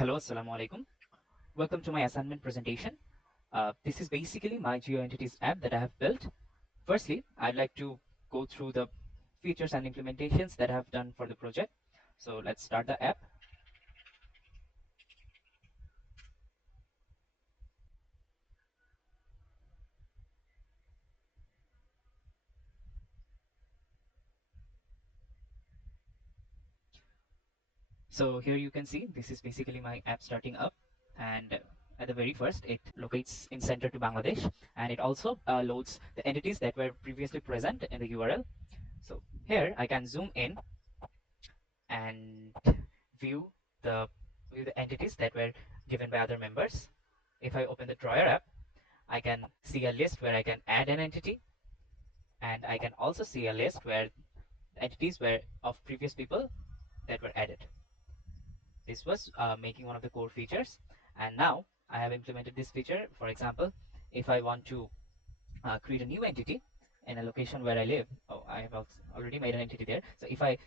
Hello, assalamu alaikum. Welcome to my assignment presentation. This is basically my GeoEntities app that I have built. Firstly, I'd like to go through the features and implementations that I have done for the project. So let's start the app. So here you can see this is basically my app starting up, and at the very first it locates in center to Bangladesh, and it also loads the entities that were previously present in the URL. So here I can zoom in and view the view the entities that were given by other members. If I open the drawer app, I can see a list where I can add an entity, and I can also see a list where entities were of previous people that were added. This was making one of the core features, and now I have implemented this feature. For example, if I want to create a new entity in a location where I live, oh, I have already made an entity there. So if I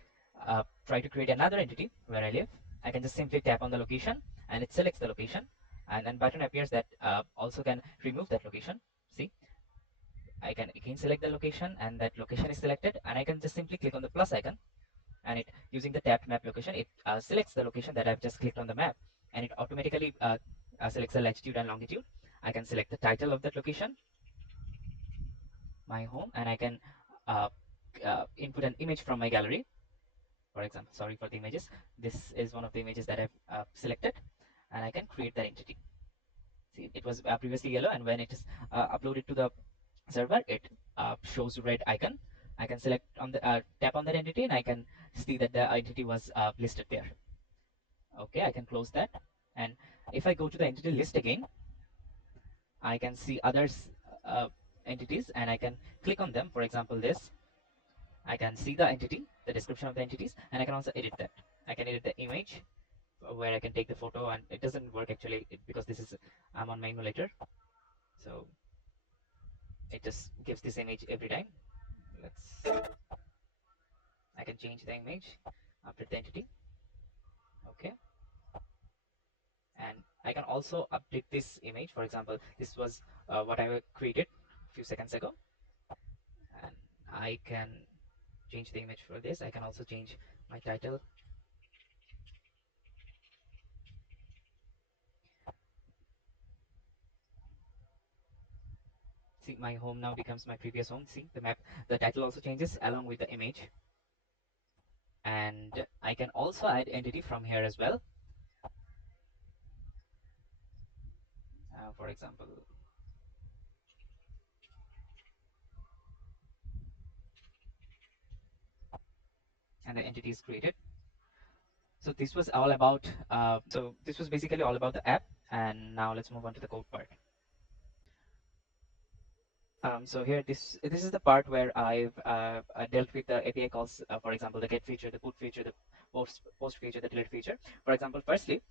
try to create another entity where I live, I can just simply tap on the location and it selects the location, and then button appears that also can remove that location. See, I can again select the location and that location is selected, and I can just simply click on the plus icon, and it using the tapped map location, it selects the location that I've just clicked on the map, and it automatically selects the latitude and longitude. I can select the title of that location, my home, and I can uh, input an image from my gallery. For example, sorry for the images. This is one of the images that I've selected, and I can create that entity. See, it was previously yellow, and when it is uploaded to the server, it shows red icon. I can select on the tap on that entity, and I can see that the entity was listed there. Okay, I can close that, and if I go to the entity list again, I can see others entities, and I can click on them. For example, this, I can see the entity, the description of the entities, and I can also edit that. I can edit the image where I can take the photo, and it doesn't work actually because this is I'm on my emulator, so it just gives this image every time. Let's I can change the image, update the entity. Okay, and I can also update this image. For example, this was what I created a few seconds ago, and I can change the image for this. I can also change my title. See, my home now becomes my previous home. See, the map, the title also changes along with the image, and I can also add entity from here as well. For example, and the entity is created. So this was all about. So this was basically all about the app, and now let's move on to the code part. So here, this is the part where I've dealt with the API calls. For example, the get feature, the put feature, the post feature, the delete feature. For example, firstly,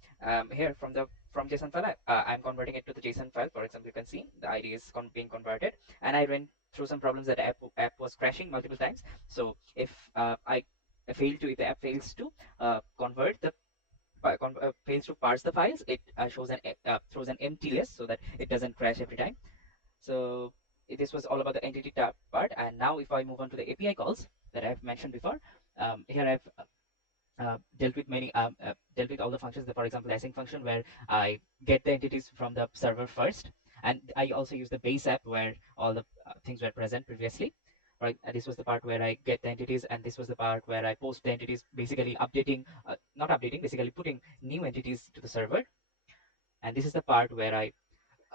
here from JSON file, I'm converting it to the JSON file. For example, you can see the ID is being converted, and I ran through some problems that app was crashing multiple times. So if if the app fails to convert the fails to parse the files, it throws an empty list so that it doesn't crash every time. So this was all about the entity tab part, and now if I move on to the API calls that I've mentioned before, here I've dealt with all the functions. For example, the async function where I get the entities from the server first, and I also use the base app where all the things were present previously. Right, and this was the part where I get the entities, and this was the part where I post the entities, basically updating, not updating, basically putting new entities to the server. And this is the part where I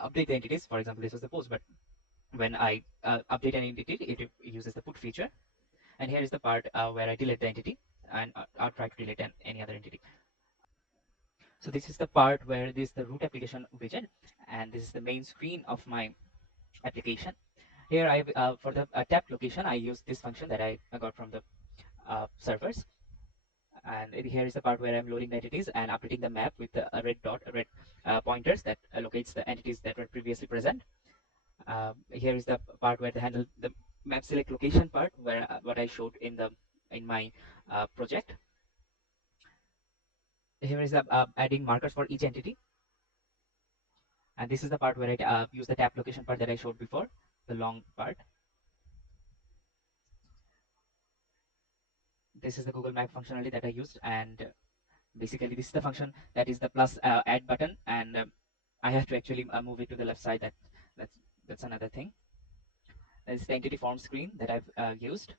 update the entities. For example, this was the post, but when I update an entity, it uses the put feature. And here is the part where I delete the entity, and I'll try to delete any other entity. So this is the part where this is the root application widget, and this is the main screen of my application. Here I for the tab location, I use this function that I got from the servers. And here is the part where I'm loading the entities and updating the map with the red pointers that allocates the entities that were previously present. Here is the part where the map select location part, where what I showed in my project. Here is the adding markers for each entity, and this is the part where I use the tap location part that I showed before, the long part. This is the Google Map functionality that I used, and basically this is the function that is the plus add button, and I have to actually move it to the left side. That's that's another thing. This is the entity form screen that I've used.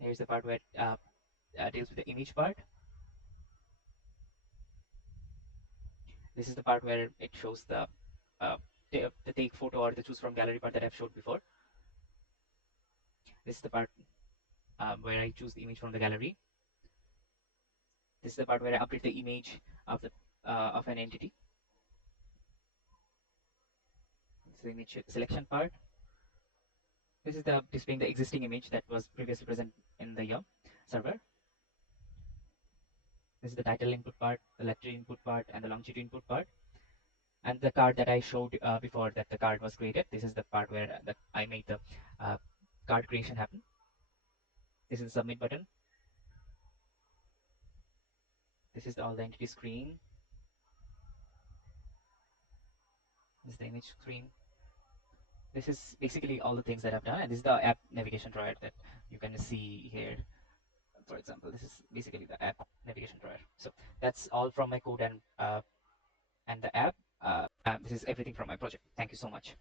Here's the part where it deals with the image part. This is the part where it shows uh, the take photo or the choose from gallery part that I've showed before. This is the part where I choose the image from the gallery. This is the part where I update the image of the of an entity. This is the image selection part. This is the displaying the existing image that was previously present in the server. This is the title input part, the latitude input part, and the longitude input part. And the card that I showed before that the card was created. This is the part where I made the uh, card creation happen. This is the submit button. This is all the entity screen. This is the image screen. This is basically all the things that I've done, and this is the app navigation drawer that you can see here. For example, this is basically the app navigation drawer. So that's all from my code and the app. This is everything from my project. Thank you so much.